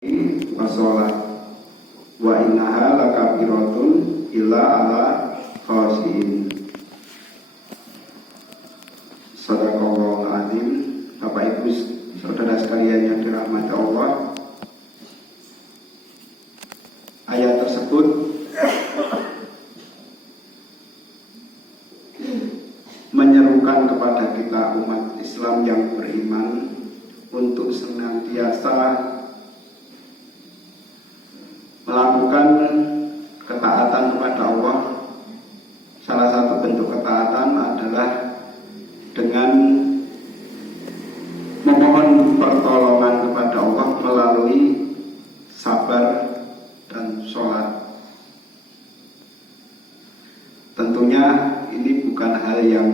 Wasolat wa innaha lakabiratun illa ala khashin. Shadaqallahul azim. Bapak Ibu saudara sekalian yang dirahmati Allah, ayat tersebut menyerukan kepada kita umat Islam yang beriman untuk senantiasa melakukan ketaatan kepada Allah. Salah satu bentuk ketaatan adalah dengan memohon pertolongan kepada Allah melalui sabar dan sholat. Tentunya ini bukan hal yang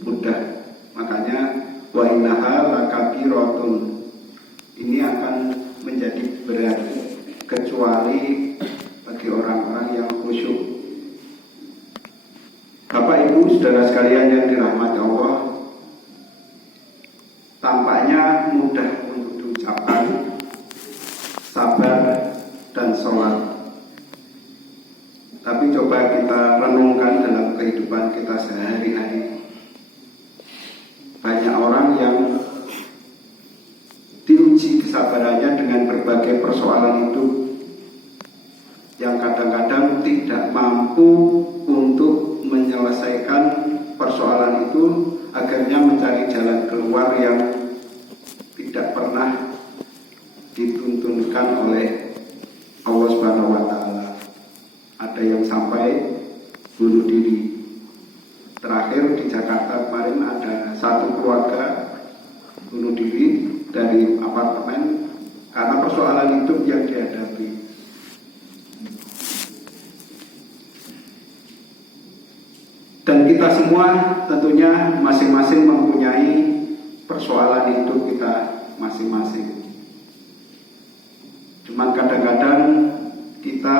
mudah. Makanya wa innaha lakabiratun, ini akan menjadi berat kecuali bagi orang-orang yang khusyuk. Bapak Ibu saudara sekalian yang dirahmati Allah, tampaknya mudah untuk diucapkan sabar dan sholat, tapi coba kita renungkan dalam kehidupan kita sehari-hari. Banyak orang yang diuji kesabarannya dengan berbagai persoalan hidup yang kadang-kadang tidak mampu untuk menyelesaikan persoalan itu, akhirnya mencari jalan keluar yang tidak pernah dituntunkan oleh Allah Subhanahu wa Ta'ala. Ada yang sampai bunuh diri. Terakhir di Jakarta kemarin ada satu keluarga bunuh diri dari apartemen karena persoalan hidup yang dihadapi. Dan kita semua tentunya masing-masing mempunyai persoalan hidup kita masing-masing. Cuman kadang-kadang kita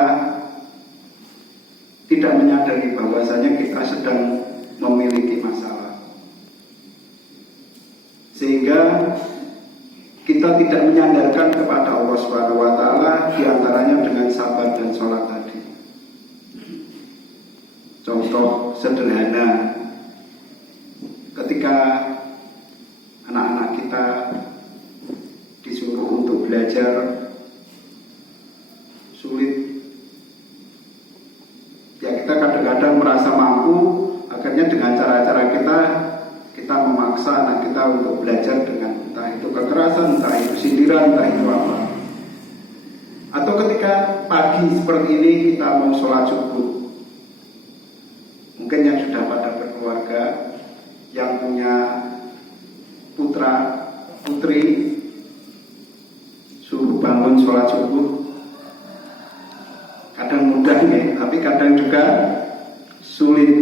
tidak menyadari bahwasanya kita sedang memiliki masalah, sehingga kita tidak menyandarkan kepada Allah Subhanahu wa Ta'ala, diantaranya dengan sabar dan sholat tadi. Contoh sederhana, ketika anak-anak kita disuruh untuk belajar sulit, ya kita kadang-kadang merasa mampu, akhirnya dengan cara-cara kita memaksa anak kita untuk belajar dengan entah itu kekerasan, entah itu sindiran, entah itu apa. Atau ketika pagi seperti ini kita mau sholat subuh, mungkin yang sudah pada berkeluarga, yang punya putra putri, suruh bangun sholat subuh, kadang mudah nih, tapi kadang juga sulit.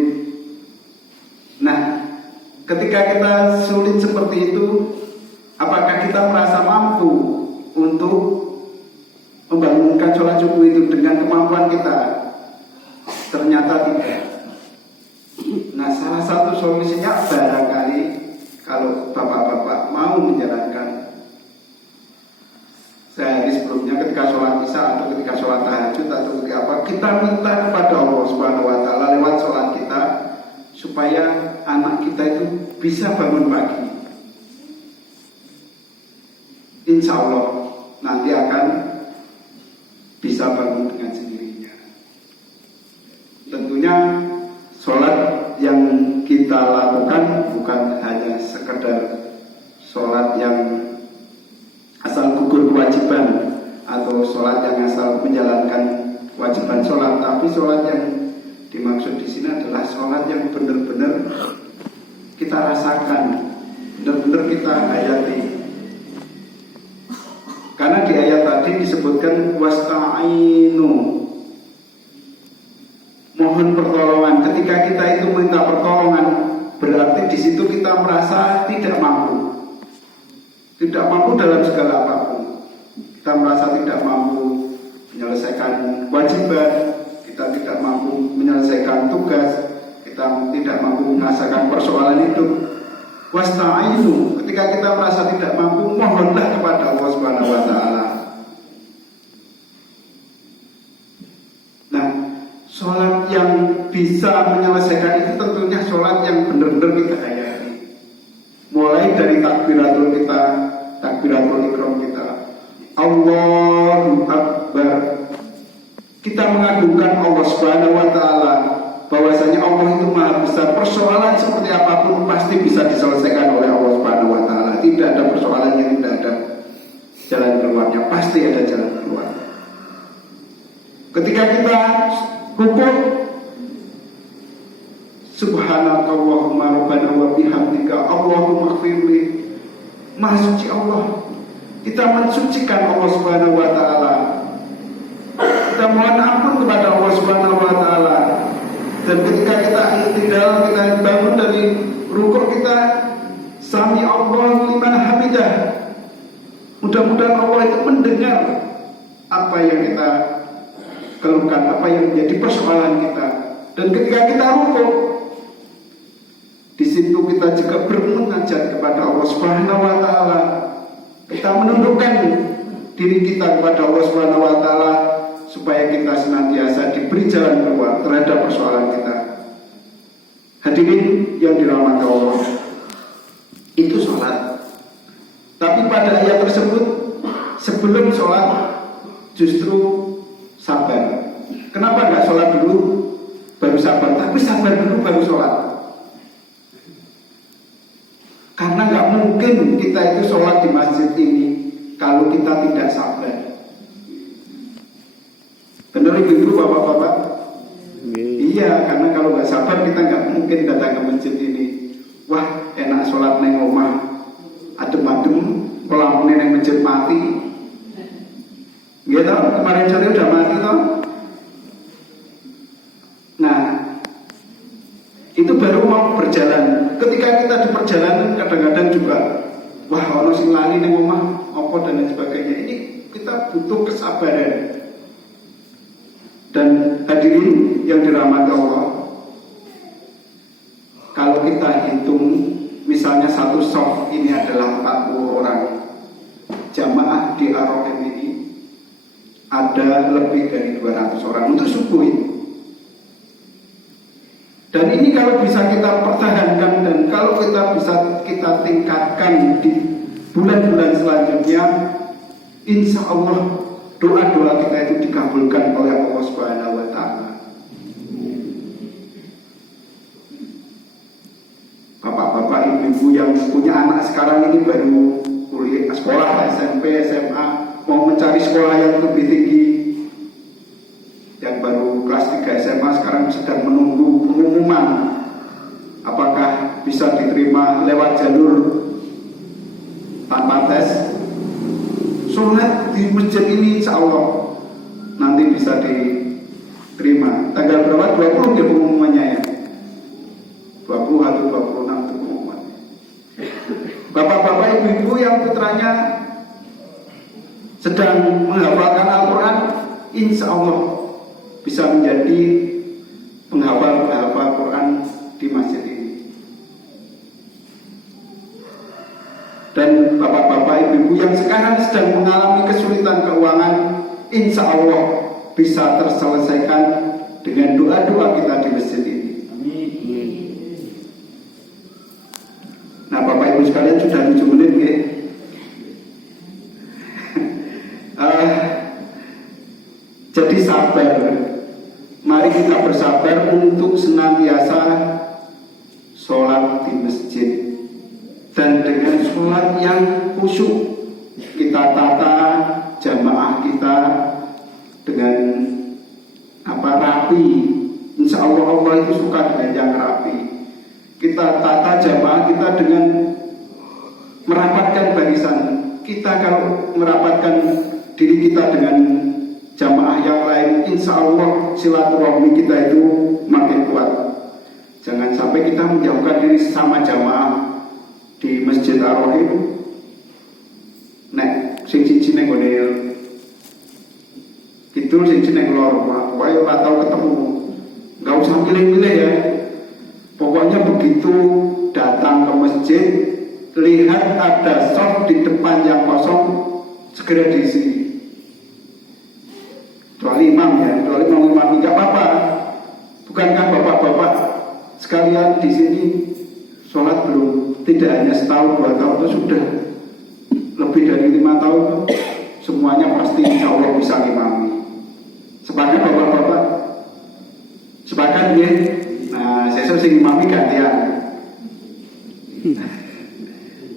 Nah, ketika kita sulit seperti itu, apakah kita merasa mampu untuk membangunkan sholat subuh itu dengan kemampuan kita? Ternyata tidak. Nah, salah satu solusinya barangkali kalau bapak-bapak mau menjalankan sehari sebelumnya ketika sholat isya atau ketika sholat tahajud atau ketika apa, kita minta kepada Allah Subhanahu wa Ta'ala lewat sholat kita supaya anak kita itu bisa bangun pagi. Insya Allah nanti akan bisa bangun dengan sendirinya. Tentunya sholat yang kita lakukan bukan hanya sekedar sholat yang asal gugur kewajiban atau sholat yang asal menjalankan kewajiban sholat, tapi sholat yang dimaksud di sini adalah sholat yang benar-benar kita rasakan, benar-benar kita hayati. Karena di ayat tadi disebutkan wasta'inu, mohon pertolongan. Ketika kita itu minta pertolongan, berarti di situ kita merasa tidak mampu. Tidak mampu dalam segala apapun. Kita merasa tidak mampu menyelesaikan kewajiban, kita tidak mampu menyelesaikan tugas, kita tidak mampu menyelesaikan persoalan hidup. Wasta'inu, ketika kita merasa tidak mampu, mohonlah kepada Allah Subhanahu wa Ta'ala. sholat yang bisa menyelesaikan itu tentunya sholat yang benar-benar kita hayati. Mulai dari takbiratul kita, takbiratul ikram kita, Allahu Akbar. Kita mengagungkan Allah Subhanahu wa Ta'ala, bahwasanya Allah itu Maha Besar. Persoalan seperti apapun pasti bisa diselesaikan oleh Allah Subhanahu wa Ta'ala. Tidak ada persoalan yang tidak ada jalan keluarnya, pasti ada jalan keluar. Ketika kita rukuk, Subhanakallahumma rabbana wa bihamdika Allahumma ighfirli. Maha suci Allah. Kita mensucikan Allah Subhanahu wa Ta'ala. Kita mohon ampun kepada Allah Subhanahu wa Ta'ala. Dan ketika kita i'tidal, kita bangun dari rukuk, kita sami Allahu liman hamidah. Mudah-mudahan Allah itu mendengar apa yang kita keluhkan, apa yang menjadi persoalan kita. Dan ketika kita rukuk, di situ kita juga bermunajat kepada Allah Subhanahu wa Ta'ala. Kita menundukkan diri kita kepada Allah Subhanahu wa Ta'ala, supaya kita senantiasa diberi jalan keluar terhadap persoalan kita. Hadirin yang dirahmati Allah, itu sholat. Tapi pada ayat tersebut, sebelum sholat justru sabar. Kenapa nggak sholat dulu baru sabar, tapi sabar dulu baru sholat? Karena nggak mungkin kita itu sholat di masjid ini kalau kita tidak sabar. Benar ibu-ibu, bapak-bapak? Iya, karena kalau nggak sabar kita nggak mungkin datang ke masjid ini. Wah, enak sholat neng omah, adem-adem, lampunya neng masjid mati. Gitu, kemarin sore udah mati toh. Nah, itu baru mau berjalan. Ketika kita di perjalanan kadang-kadang juga, wah, ono sing lali neng omah, apa dan lain sebagainya. Ini kita butuh kesabaran. Dan hadirin yang dirahmati Allah, kalau kita hitung, misalnya satu shaf ini adalah 40 orang, jamaah di Ar-Rahim ini ada lebih dari 200 orang untuk subuh ini. Dan ini kalau bisa kita pertahankan, dan kalau kita bisa kita tingkatkan di bulan-bulan selanjutnya, insya Allah doa-doa kita itu dikabulkan oleh Allah Subhanahu wa Ta'ala. Bapak-bapak, ibu-ibu yang punya anak sekarang ini baru kuliah, sekolah SMP, SMA, mau mencari sekolah yang lebih tinggi, yang baru kelas 3 SMA sekarang sedang menunggu pengumuman apakah bisa diterima lewat jalur tanpa tes. Sholat di masjid ini insya Allah nanti bisa diterima. Tanggal berapa? 20 ya pengumumannya ya, 20 atau 26 itu pengumuman. Bapak-bapak, ibu-ibu yang putranya sedang menghafalkan Al-Quran, insya Allah bisa menjadi penghafal Quran di masjid ini. Dan bapak-bapak, ibu-ibu yang sekarang sedang mengalami kesulitan keuangan, insya Allah bisa terselesaikan dengan doa-doa kita di masjid ini. Nah, bapak ibu sekalian, sudah 7 menit ya. Jadi sabar. Mari kita bersabar untuk senantiasa sholat di masjid, dan dengan sholat yang khusyuk. Kita tata jamaah kita dengan rapi. Insya Allah Allah itu suka dengan yang rapi. Kita tata jamaah kita dengan merapatkan barisan. Kita kalau merapatkan diri kita dengan jamaah yang lain, insya Allah silaturahmi kita itu makin kuat. Jangan sampai kita menjauhkan diri sama jamaah di Masjid Ar-Rahim. Nek sing siji ning gone kidul, sing siji ning lor, pokoke ora tau ketemu. Enggak usah pilih-pilih ya. Pokoknya begitu datang ke masjid, lihat ada shaf di depan yang kosong, segera diisi. Kecuali imam ya, kecuali imam enggak apa-apa. Bukankah bapak-bapak sekalian di sini sholat belum tidak hanya setahun 2 tahun itu sudah lebih dari 5 tahun semuanya pasti insya Allah bisa ngimami. Sepakat bapak-bapak? Sepakat ya? Nah, saya sing ngimami gantian.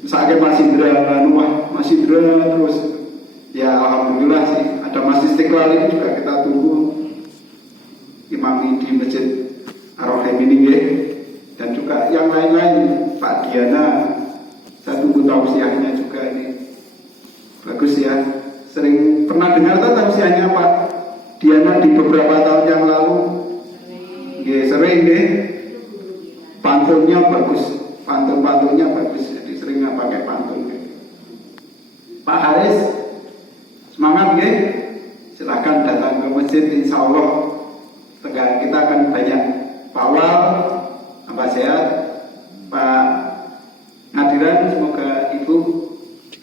Misalnya Mas Indra, Mas Indra terus ya alhamdulillah sih ada Mas Istiqlal ini juga kita tunggu imami di Masjid Ar-Rahim ini ya. Dan juga yang lain-lain, Pak Diana, saya tunggu tausiahnya juga ini. Bagus ya. Sering pernah dengar tuh tausiahnya Pak Diana di beberapa tahun yang lalu. Ya, sering deh. Pantunnya bagus, pantun-pantunnya bagus. Jadi sering nggak pakai pantun. Pak Haris, semangat ya. Silahkan datang ke masjid, insya Allah kita akan banyak. Pak Wal, Pak Sehat, Pak Ngadiran, semoga Ibu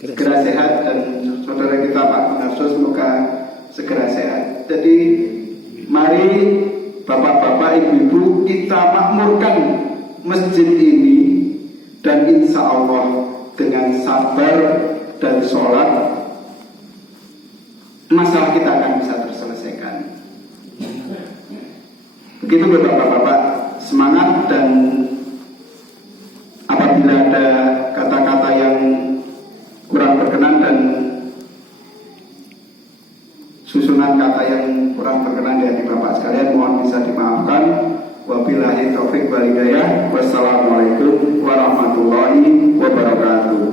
segera sehat dan saudara kita Pak Gunarso semoga segera sehat. Jadi mari bapak-bapak, ibu-ibu kita makmurkan masjid ini dan insya Allah dengan sabar dan sholat masalah kita akan bisa terselesaikan. Begitu bapak-bapak, semangat. Dan apabila ada kata-kata yang kurang berkenan dan susunan kata yang kurang berkenan di hati bapak sekalian, mohon bisa dimaafkan. Wabillahi taufik wal hidayah. Wassalamualaikum warahmatullahi wabarakatuh.